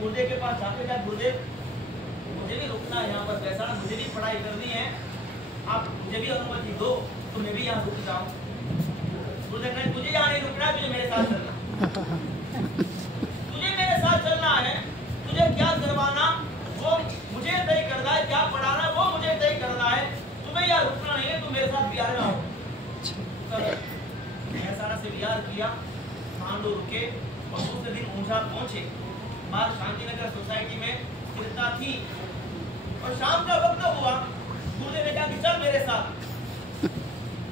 गुरुदेव के पास जाके क्या गुरुदेव मुझे भी रुकना है यहाँ पर, वैसा मुझे भी पढ़ाई करनी है, आप मुझे भी अनुमति दो तो मैं भी यहाँ रुक जाऊँ। गुरुदेव ने तुझे यहाँ नहीं रुकना, तुझे मेरे साथ चलना, तुझे मेरे साथ चलना है, तुझे क्या करवाना वो मुझे तय करना है, क्या पढ़ाना वो मुझे तय करना है, तुम्हें यहाँ रुकना नहीं है, तुम मेरे साथ बिहार में आओ। मेहसाणा से बिहार किया, मान लो रुके और दूसरे दिन ऊंझा पहुंचे। बाहर शांतिनगर सोसाइटी में स्थिरता थी और शाम का वक्त हुआ। गुरुदेव ने कहा कि चल मेरे साथ।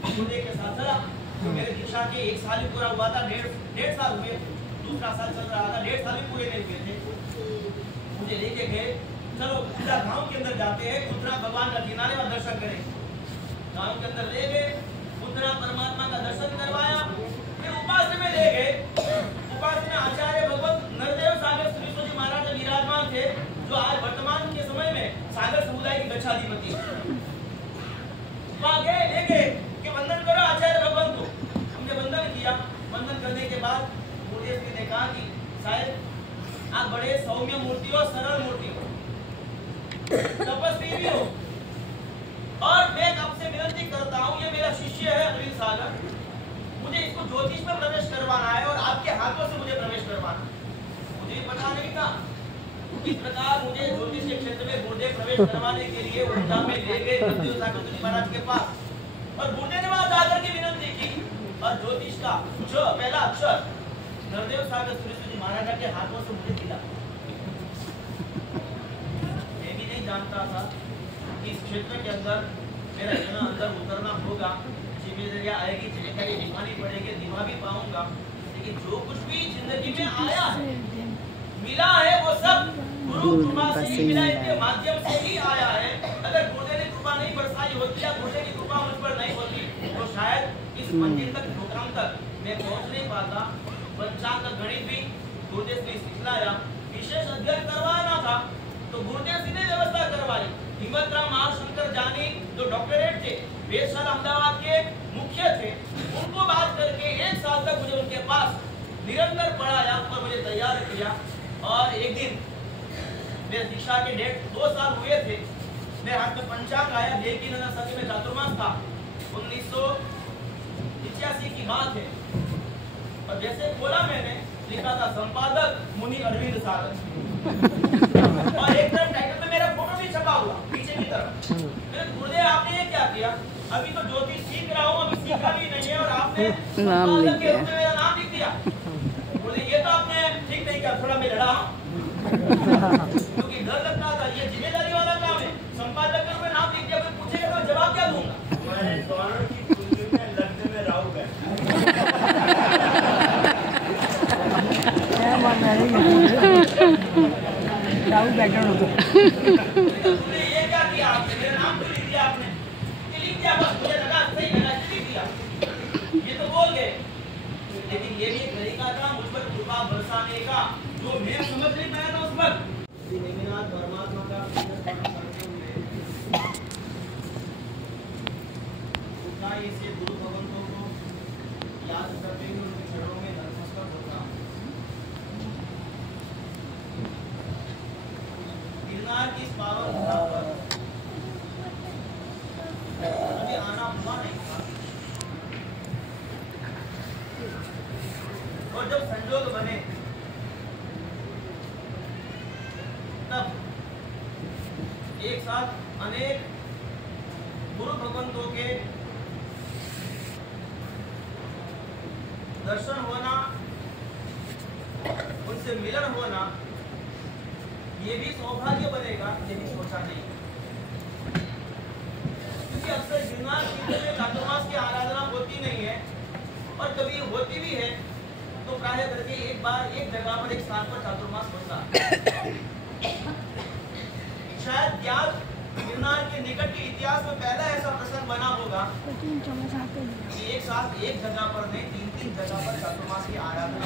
गुरुदेव के साथ चला तो मेरे दीक्षा के 1 साल ही पूरा हुआ था, डेढ़ साल हुए, दूसरा साल चल रहा था, 1.5 साल भी पूरे नहीं हुए थे। मुझे लेके गए, चलो पूरा गांव के अंदर जाते हैं, उतना भगवान का किनारे और दर्शन करें। गांव के अंदर ले गए, उतना परमात्मा का दर्शन करवाया, फिर उपासना में ले गए। उपासना में आचार्य भगवत नरदेव सागर श्रीश्वर जी महाराज विराजमान थे, जो आज वर्तमान के समय में सागर समुदाय की गच्छाधिपति। वहां गए, ले गए कि वंदन करो आचार्य भगवान को। हमने वंदन किया। वंदन करने के बाद गुरुदेव जी ने कहा कि साहब आप बड़े सौम्य मूर्ति हो, सरल मूर्ति हो, तपस्वी भी हो, और मैं आपसे विनती करता हूँ, ये मेरा शिष्य है अरविंद सागर, मुझे इसको ज्योतिष में प्रवेश करवाना है और आपके हाथों से मुझे प्रवेश करवाना। मुझे पता नहीं था किस प्रकार मुझे ज्योतिष के क्षेत्र में गुरुदेव प्रवेश करवाने के लिए ऊंझा में ले गए नरदेव सागर जी महाराज के पास, और गुरुदेव ने वहां जाकर के विनती की और ज्योतिष का जो पहला अक्षर नरदेव सागर श्रीश्वर जी महाराज के हाथों से मुझे दिला। मैं भी नहीं जानता था कि इस क्षेत्र के अंदर मेरा इतना अंदर उतरना होगा, जिम्मेदारियां आएगी, जिम्मेदारी निभानी पड़ेगी, निभा भी पाऊंगा। लेकिन जो कुछ भी जिंदगी में आया है, मिला है, वो सब गुरु कृपा से ही मिला, इनके माध्यम से ही आया है। अगर गुरुदेव ने कृपा नहीं बरसाई होती या गुरुदेव की कृपा मुझ पर नहीं होती तो शायद इस मंजिल तक, मुकाम तक मैं पहुंच नहीं पाता। पंचांग का गणित भी गुरुदेव ने सिखलाया, विशेष अध्ययन करवाना था तो गुरुदेव जी ने व्यवस्था करवाई। हिम्मतराम महाशंकर जानी जो डॉक्टरेट थे, वेधशाला अहमदाबाद के मुख्य थे, उनको बात करके 1 साल तक मुझे उनके पास निरंतर पढ़ाया और मुझे तैयार किया। और एक दिन मेरे दीक्षा के 2 साल हुए थे, मेरे हाथ में पंचांग आया, लेकिन सच में चातुर्मास था, 1985 की बात है। और जैसे खोला मैंने, लिखा था संपादक मुनि अरविंद सागर, और एक तरफ टाइटल में मेरा फोटो भी छपा हुआ पीछे की तरफ। मेरे गुरुदेव आपने ये क्या किया? अभी तो ज्योतिष सीख रहा हूँ, अभी सीखा भी नहीं है और आपने संपादक के रूप में मेरा नाम लिख दिया। बोले ये तो आपने ठीक नहीं किया, थोड़ा मैं लड़ा क्योंकि डर लगता था, ये जिम्मेदारी वाला काम है, संपादक के रूप में नाम लिख दिया, कोई पूछेगा तो जवाब क्या दूंगा। बैकग्राउंड होता ये क्या किया आपने? मेरा नाम तो लिख दिया आपने, लिख दिया, बस मुझे लगा सही लगा, लिख दिया, ये तो बोल गए। लेकिन ये भी एक तरीका था मुझ पर कृपा बरसाने का, जो मैं समझ नहीं पाया था उस वक्त। परमात्मा का उठाई से गुरु भगवंतों को याद करते हुए उनके चरणों में नतमस्तक होता हूं। गिरनार की इस पावन धरा पर मुझे आना हुआ नहीं था, और जब संजोग बने तब एक साथ अनेक गुरु भगवंतों के दर्शन होना, उनसे मिलन होना, ये भी सौभाग्य बनेगा, ये भी सोचा नहीं। क्योंकि अक्सर गिरनार क्षेत्र में चातुर्मास की आराधना होती नहीं है, और कभी होती भी है तो प्राय करके एक बार एक जगह पर एक स्थान पर चातुर्मास होता है। शायद ज्ञात गिरनार के निकट के इतिहास में पहला ऐसा प्रसंग बना होगा कि एक साथ एक जगह पर नहीं, 3 जगह पर चातुर्मास की आराधना।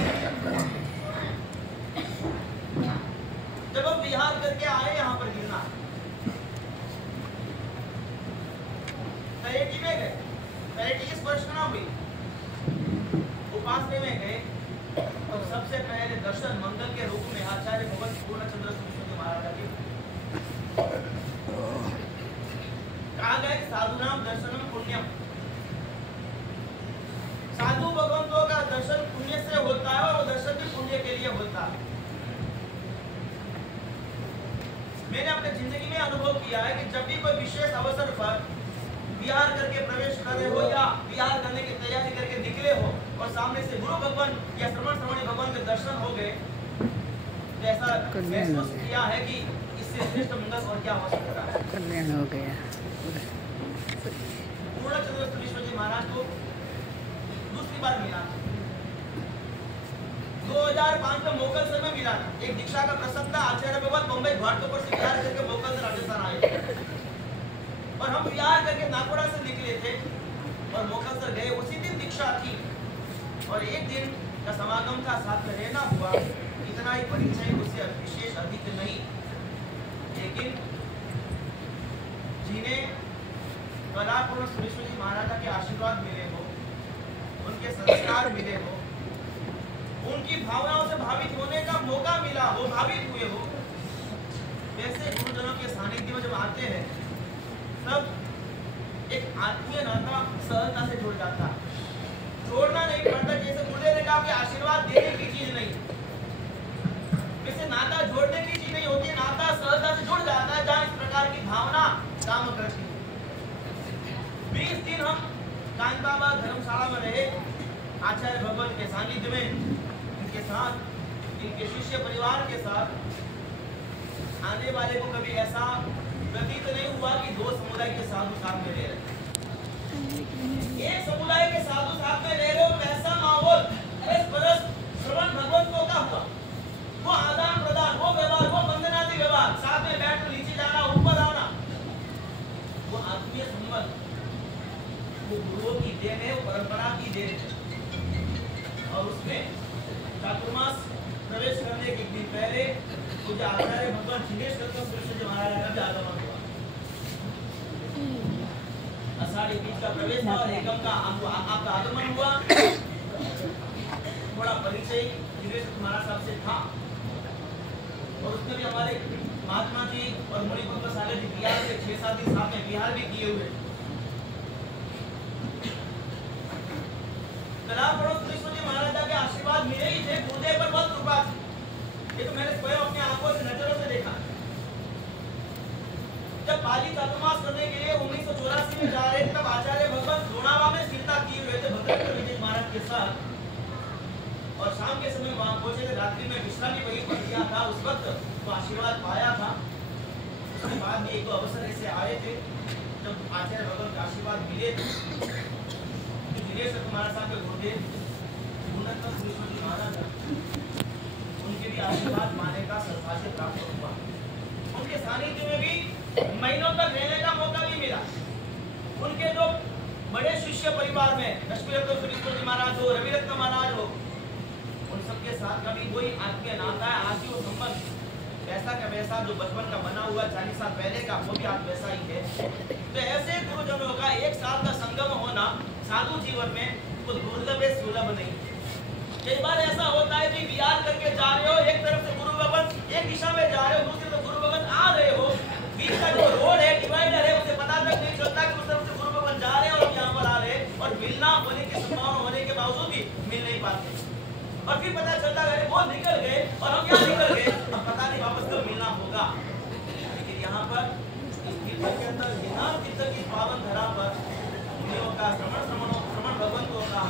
जब हम विहार करके आए यहाँ पर गिरनार, तरेटी में गए, तरेटी की स्पर्शना हुई, उपासना में गए, और सबसे पहले दर्शन मंगल के रूप में आचार्य भगवत पूर्णचंद्र मैंने अपने जिंदगी में अनुभव किया है कि जब भी कोई विशेष अवसर पर विहार करके प्रवेश कर रहे हो या विहार करने की तैयारी करके निकले हो और सामने से गुरु भगवान या श्रवणी भगवान के दर्शन हो गए, तो ऐसा महसूस किया है कि इससे श्रेष्ठ मंगल और क्या हो सकता है। कल्याण हो गया। पूर्णचंद्र सुरेश्वर जी महाराज को दूसरी बार मिला, 2005 में मोकलसर में मिला। एक दीक्षा का प्रसंग था, आचार्य भगवान बम्बई घाटों पर से विहार करके मोकलसर राजस्थान आए और हम विहार करके नागपुरा से निकले थे और मोकलसर गए। उसी दिन दीक्षा थी और एक दिन का समागम था, साथ में रहना हुआ। इतना ही परिचय उससे विशेष अधिक नहीं, लेकिन जिन्हें कलापूर्ण सुरेश्वर जी महाराजा के आशीर्वाद मिले हो, उनके संस्कार मिले हो, उनकी भावनाओं से भावित होने का मौका मिला हो, भावित हुए हो, वैसे गुरुजनों के सानिध्य में जब आते हैं तब एक आत्मीय नाता सहजता से जुड़ जाता है। छोड़ना नहीं पड़ता, जैसे गुरुदेव ने कहा कि आशीर्वाद देने की चीज नहीं, वैसे नाता जोड़ने की चीज नहीं होती है, नाता सहजता से जुड़ जाता है जहाँ इस प्रकार की भावना काम करती है। 20 दिन हम कांताबा धर्मशाला में रहे, आचार्य भगवत के सानिध्य में, इनके साथ, इनके शिष्य परिवार के साथ। आने वाले को कभी ऐसा प्रतीत नहीं हुआ कि दो समुदाय के साधु साथ में रह रहे, एक समुदाय के साधु साथ में रह रहे हो, वैसा माहौल परस श्रवण भगवत को का हुआ, वो आदान प्रदान, वो व्यवहार, वो वंदनादि व्यवहार, साथ में बैठ कर नीचे जाना, ऊपर आना, वो आत्मीय संबंध, वो गुरुओं की देन है, वो परंपरा की देन है। और उसमें चातुर्मास प्रवेश करने के एक दिन पहले मुझे आचार्य भगवान जिनेश सुरेश्वर जी महाराज का भी आगमन हुआ। आषाढ़ी बीज का प्रवेश था और एकम का आपका आगमन हुआ। थोड़ा परिचय जिनेश महाराज साहब से था और उसमें भी हमारे महात्मा जी और मणिपुर का सागर जी बिहार के 6-7 दिन साथ में बिहार भी किए हुए। कलापूर्ण सुरेश्वर जी महाराजा के आशीर्वाद मिले ही थे, गुरुदेव पर बहुत कृपा थी। ये तो मैंने स्वयं अपनी आंखों से नजरों से देखा। जब पाली चातुर्मास करने के लिए 1984 में जा रहे थे, तब आचार्य भगवान लोनावा में स्थिरता किए हुए थे भद्रेश्वर विजय महाराज के साथ, और शाम के समय वहां पहुंचे थे। रात्रि में विश्रामी वहीं पर किया था, उस वक्त तो आशीर्वाद पाया था। उसके बाद भी एक दो अवसर ऐसे आए थे जब आचार्य भगवान के आशीर्वाद मिले थे। जिनेश महाराज साहब के गुरुदेव पूर्णचंद्र सुरेश्वर जी महाराज, उनके भी आशीर्वाद पाने का सौभाग्य प्राप्त हुआ। उनके सानिध्य में भी महीनों तक रहने का मौका भी मिला। उनके जो बड़े शिष्य परिवार में लक्ष्मीरत्न सुरेश्वर जी महाराज हो, रविरत्न महाराज हो, उन सबके साथ का भी वही आत्मीय नाता है, आत्मीय संबंध वैसा का वैसा जो बचपन का बना हुआ 40 साल पहले का, वो भी आज वैसा ही है। तो ऐसे गुरुजनों का एक साल का संगम होना साधु जीवन में कुछ दुर्लभ है, सुलभ नहीं। कई बार ऐसा होता है कि विहार करके जा रहे हो, एक तरफ से गुरु भगवान एक दिशा में जा रहे हो, दूसरी तरफ गुरु भगवान आ रहे हो, बीच का जो रोड है, डिवाइडर है, उसे पता तक नहीं चलता कि उस तरफ से गुरु भगवान जा रहे हैं और हम यहाँ पर आ रहे हैं, और मिलना होने की संभावना होने के बावजूद भी मिल नहीं पाते। और फिर पता चलता है वो निकल गए और हम यहाँ निकल गए, अब पता नहीं वापस कब मिलना होगा। लेकिन यहाँ पर इस तीर्थ के अंदर हिनार तीर्थ की पावन धरा पर मुनियों का श्रवण भगवंतों का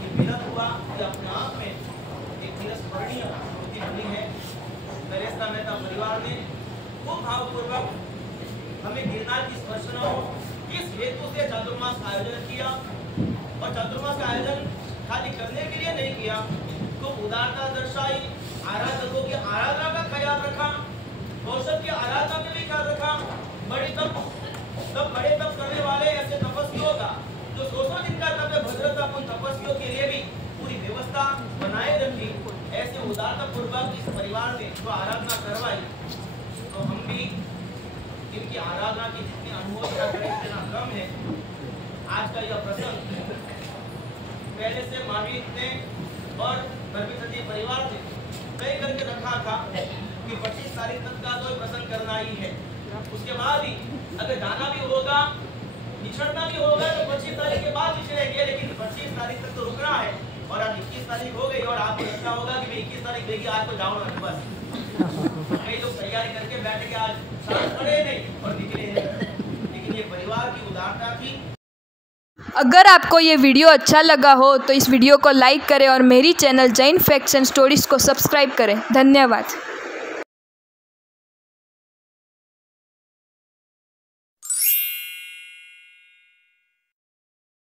ये मिलन हुआ, ये अपने आप में एक चिरस्मरणीय स्मृति बनी है। नरेश मेहता परिवार ने खूब भावपूर्वक हमें गिरनार की स्पर्शना हो, इस हेतु से चातुर्मास का आयोजन किया। और चातुर्मास का आयोजन खाली करने के लिए नहीं किया, तो उदारता दर्शाई, आराधकों की आराधना का ख्याल रखा, औषध की आराधना का भी ख्याल रखा। बड़े तप करने वाले ऐसे तपस्वियों का जो 200 दिन का तप है, भद्रता उन तपस्वियों के लिए भी पूरी व्यवस्था बनाए रखी। ऐसे उदारता पूर्वक इस परिवार ने जो आराधना करवाई, तो हम भी इनकी आराधना की जितनी अनुमोदना करें इतना कम है। आज का यह प्रसंग पहले से महावीर ने और धर्मसती परिवार ने तय करके रखा था कि 25 तारीख तक का तो प्रसंग करना ही है। उसके बाद ही अगर जाना भी होगा, निछड़ना भी होगा, तो 25 तारीख के बाद निछड़ेंगे, लेकिन 25 तारीख तक तो रुकना है। और आज 21 तारीख हो गई और आपको लगता होगा कि मैं 21 तारीख देगी, आज तो जाओ ना बस। कई लोग तैयारी करके बैठ के आज करे नहीं और निकले नहीं। लेकिन ये परिवार की उदारता थी। अगर आपको ये वीडियो अच्छा लगा हो तो इस वीडियो को लाइक करें और मेरी channel Jain facts and stories को सब्सक्राइब करें। धन्यवाद।